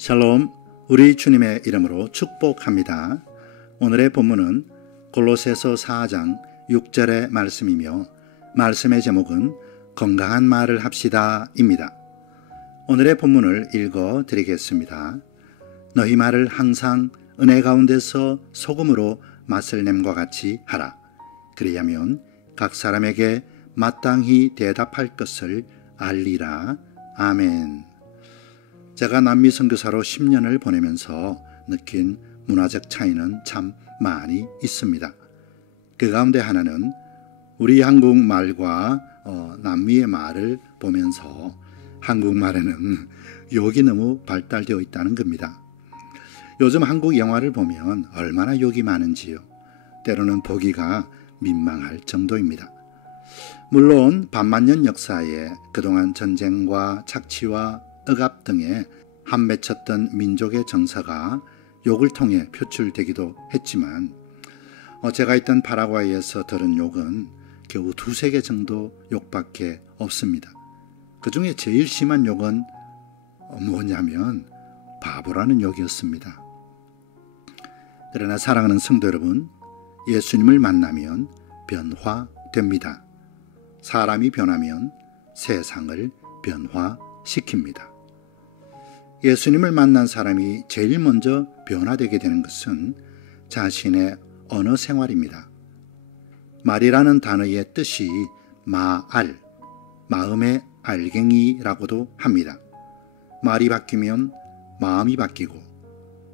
샬롬, 우리 주님의 이름으로 축복합니다. 오늘의 본문은 골로새서 4장 6절의 말씀이며 말씀의 제목은 건강한 말을 합시다 입니다. 오늘의 본문을 읽어 드리겠습니다. 너희 말을 항상 은혜 가운데서 소금으로 맛을 냄과 같이 하라. 그리하면 각 사람에게 마땅히 대답할 것을 알리라. 아멘. 제가 남미 선교사로 10년을 보내면서 느낀 문화적 차이는 참 많이 있습니다. 그 가운데 하나는 우리 한국말과 남미의 말을 보면서 한국말에는 욕이 너무 발달되어 있다는 겁니다. 요즘 한국 영화를 보면 얼마나 욕이 많은지요. 때로는 보기가 민망할 정도입니다. 물론 반만년 역사에 그동안 전쟁과 착취와 억압 등에 한 맺혔던 민족의 정서가 욕을 통해 표출되기도 했지만 제가 있던 파라과이에서 들은 욕은 겨우 2-3개 정도 욕밖에 없습니다. 그 중에 제일 심한 욕은 뭐냐면 바보라는 욕이었습니다. 그러나 사랑하는 성도 여러분, 예수님을 만나면 변화됩니다. 사람이 변하면 세상을 변화시킵니다. 예수님을 만난 사람이 제일 먼저 변화되게 되는 것은 자신의 언어 생활입니다. 말이라는 단어의 뜻이 마알, 마음의 알갱이라고도 합니다. 말이 바뀌면 마음이 바뀌고,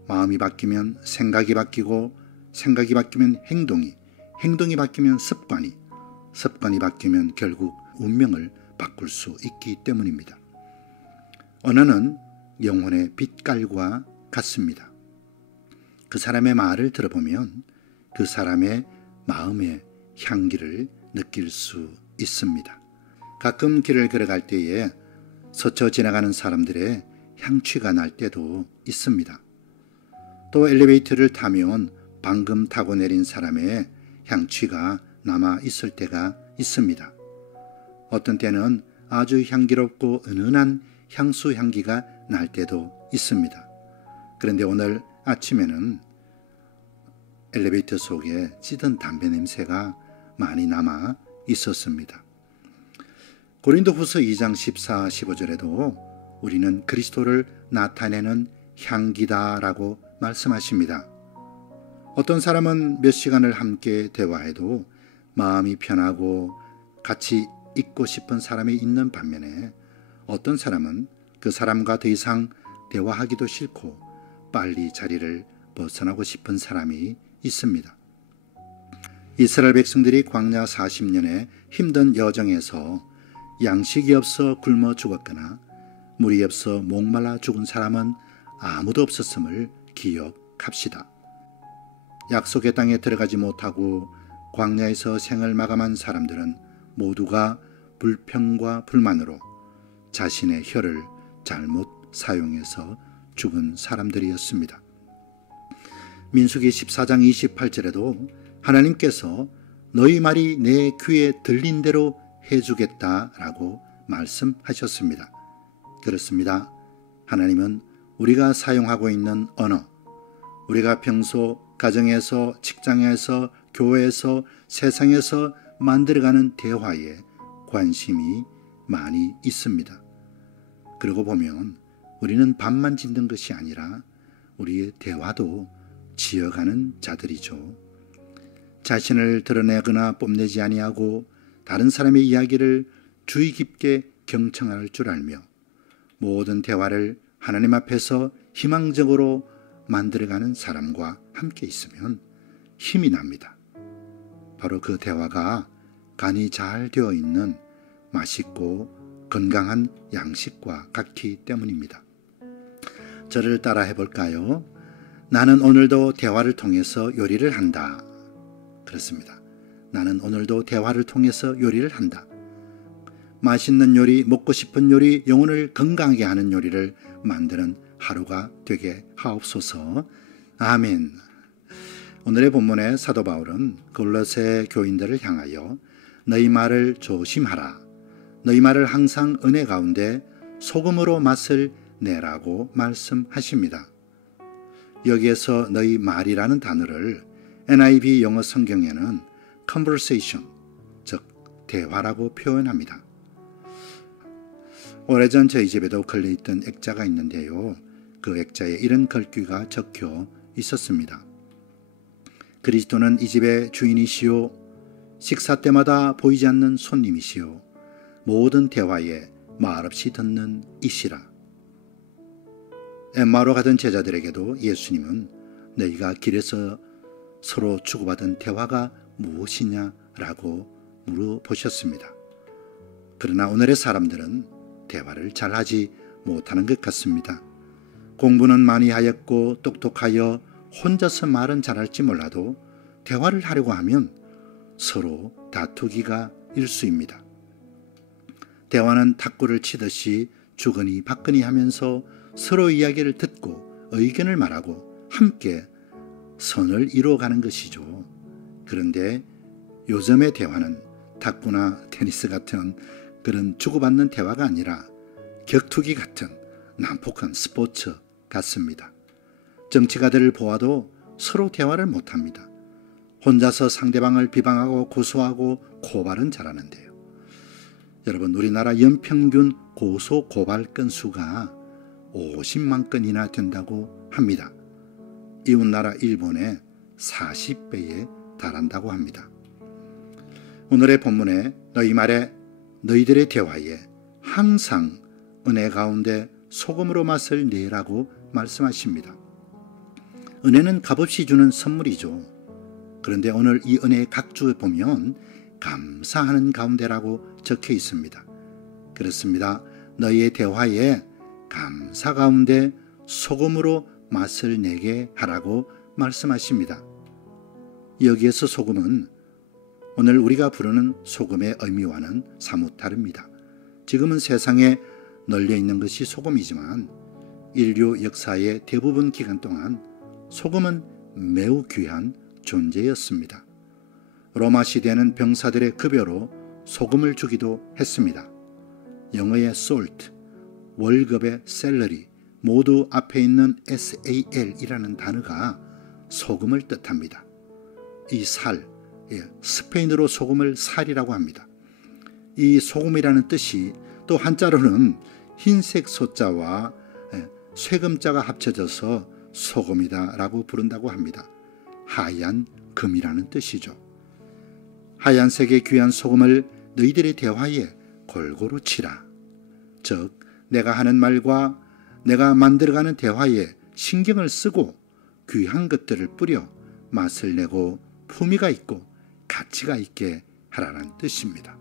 마음이 바뀌면 생각이 바뀌고, 생각이 바뀌면 행동이 바뀌면 습관이 바뀌면 결국 운명을 바꿀 수 있기 때문입니다. 언어는 영혼의 빛깔과 같습니다. 그 사람의 말을 들어보면 그 사람의 마음의 향기를 느낄 수 있습니다. 가끔 길을 걸어갈 때에 스쳐 지나가는 사람들의 향취가 날 때도 있습니다. 또 엘리베이터를 타면 방금 타고 내린 사람의 향취가 남아 있을 때가 있습니다. 어떤 때는 아주 향기롭고 은은한 향수 향기가 날 때도 있습니다. 그런데 오늘 아침에는 엘리베이터 속에 찌든 담배 냄새가 많이 남아 있었습니다. 고린도후서 2장 14, 15절에도 우리는 그리스도를 나타내는 향기다라고 말씀하십니다. 어떤 사람은 몇 시간을 함께 대화해도 마음이 편하고 같이 있고 싶은 사람이 있는 반면에 어떤 사람은 그 사람과 더 이상 대화하기도 싫고 빨리 자리를 벗어나고 싶은 사람이 있습니다. 이스라엘 백성들이 광야 40년의 힘든 여정에서 양식이 없어 굶어 죽었거나 물이 없어 목말라 죽은 사람은 아무도 없었음을 기억합시다. 약속의 땅에 들어가지 못하고 광야에서 생을 마감한 사람들은 모두가 불평과 불만으로 자신의 혀를 잘못 사용해서 죽은 사람들이었습니다. 민수기 14장 28절에도 하나님께서 너희 말이 내 귀에 들린 대로 해주겠다라고 말씀하셨습니다. 그렇습니다. 하나님은 우리가 사용하고 있는 언어, 우리가 평소 가정에서, 직장에서, 교회에서, 세상에서 만들어가는 대화에 관심이 많이 있습니다. 그러고 보면 우리는 밥만 짓는 것이 아니라 우리의 대화도 지어가는 자들이죠. 자신을 드러내거나 뽐내지 아니하고 다른 사람의 이야기를 주의 깊게 경청할 줄 알며 모든 대화를 하나님 앞에서 희망적으로 만들어가는 사람과 함께 있으면 힘이 납니다. 바로 그 대화가 간이 잘 되어 있는 맛있고 건강한 양식과 같기 때문입니다. 저를 따라 해볼까요? 나는 오늘도 대화를 통해서 요리를 한다. 그렇습니다. 나는 오늘도 대화를 통해서 요리를 한다. 맛있는 요리, 먹고 싶은 요리, 영혼을 건강하게 하는 요리를 만드는 하루가 되게 하옵소서. 아멘. 오늘의 본문의 사도 바울은 골로새 교인들을 향하여 너희 말을 조심하라. 너희 말을 항상 은혜 가운데 소금으로 맛을 내라고 말씀하십니다. 여기에서 너희 말이라는 단어를 NIV 영어 성경에는 conversation, 즉 대화라고 표현합니다. 오래전 저희 집에도 걸려있던 액자가 있는데요. 그 액자에 이런 글귀가 적혀 있었습니다. 그리스도는 이 집의 주인이시요, 식사 때마다 보이지 않는 손님이시요, 모든 대화에 말없이 듣는 이시라. 엠마오로 가던 제자들에게도 예수님은 너희가 길에서 서로 주고받은 대화가 무엇이냐라고 물어보셨습니다. 그러나 오늘의 사람들은 대화를 잘하지 못하는 것 같습니다. 공부는 많이 하였고 똑똑하여 혼자서 말은 잘할지 몰라도 대화를 하려고 하면 서로 다투기가 일쑤입니다. 대화는 탁구를 치듯이 주거니 받거니 하면서 서로 이야기를 듣고 의견을 말하고 함께 선을 이루어가는 것이죠. 그런데 요즘의 대화는 탁구나 테니스 같은 그런 주고받는 대화가 아니라 격투기 같은 난폭한 스포츠 같습니다. 정치가들을 보아도 서로 대화를 못합니다. 혼자서 상대방을 비방하고 고소하고 고발은 잘하는데요. 여러분, 우리나라 연평균 고소 고발 건수가 50만 건이나 된다고 합니다. 이웃나라 일본의 40배에 달한다고 합니다. 오늘의 본문에 너희 말에 너희들의 대화에 항상 은혜 가운데 소금으로 맛을 내라고 말씀하십니다. 은혜는 값없이 주는 선물이죠. 그런데 오늘 이 은혜의 각주에 보면 감사하는 가운데라고 적혀 있습니다. 그렇습니다. 너희의 대화에 감사 가운데 소금으로 맛을 내게 하라고 말씀하십니다. 여기에서 소금은 오늘 우리가 부르는 소금의 의미와는 사뭇 다릅니다. 지금은 세상에 널려 있는 것이 소금이지만 인류 역사의 대부분 기간 동안 소금은 매우 귀한 존재였습니다. 로마 시대는 병사들의 급여로 소금을 주기도 했습니다. 영어의 salt, 월급의 salary, 모두 앞에 있는 sal이라는 단어가 소금을 뜻합니다. 이 살, 스페인어로 소금을 살이라고 합니다. 이 소금이라는 뜻이 또 한자로는 흰색 소자와 쇠금자가 합쳐져서 소금이다 라고 부른다고 합니다. 하얀 금이라는 뜻이죠. 하얀색의 귀한 소금을 너희들의 대화에 골고루 치라. 즉 내가 하는 말과 내가 만들어가는 대화에 신경을 쓰고 귀한 것들을 뿌려 맛을 내고 품위가 있고 가치가 있게 하라는 뜻입니다.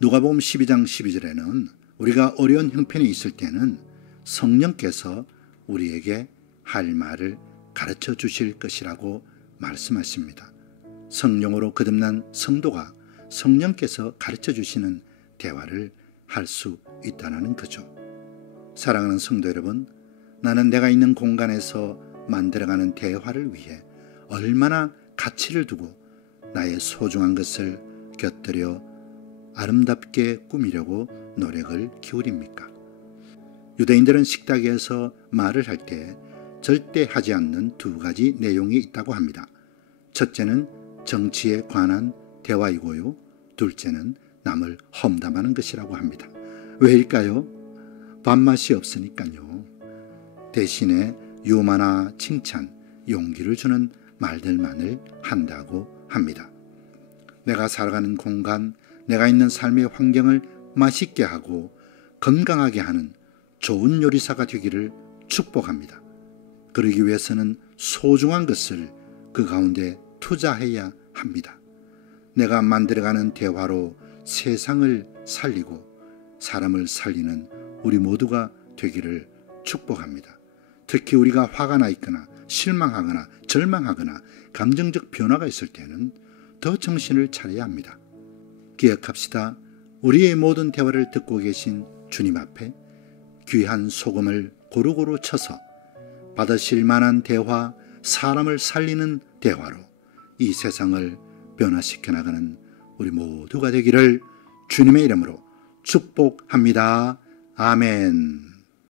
누가복음 12장 12절에는 우리가 어려운 형편에 있을 때는 성령께서 우리에게 할 말을 가르쳐 주실 것이라고 말씀하십니다. 성령으로 거듭난 성도가 성령께서 가르쳐 주시는 대화를 할 수 있다는 거죠. 사랑하는 성도 여러분, 나는 내가 있는 공간에서 만들어가는 대화를 위해 얼마나 가치를 두고 나의 소중한 것을 곁들여 아름답게 꾸미려고 노력을 기울입니까? 유대인들은 식탁에서 말을 할 때 절대 하지 않는 두 가지 내용이 있다고 합니다. 첫째는 정치에 관한 대화이고요. 둘째는 남을 험담하는 것이라고 합니다. 왜일까요? 밥맛이 없으니까요. 대신에 유머나 칭찬, 용기를 주는 말들만을 한다고 합니다. 내가 살아가는 공간, 내가 있는 삶의 환경을 맛있게 하고 건강하게 하는 좋은 요리사가 되기를 축복합니다. 그러기 위해서는 소중한 것을 그 가운데 투자해야 합니다. 내가 만들어가는 대화로 세상을 살리고 사람을 살리는 우리 모두가 되기를 축복합니다. 특히 우리가 화가 나 있거나 실망하거나 절망하거나 감정적 변화가 있을 때는 더 정신을 차려야 합니다. 기억합시다. 우리의 모든 대화를 듣고 계신 주님 앞에 귀한 소금을 고루고루 쳐서 받으실 만한 대화, 사람을 살리는 대화로 이 세상을 변화시켜 나가는 우리 모두가 되기를 주님의 이름으로 축복합니다. 아멘.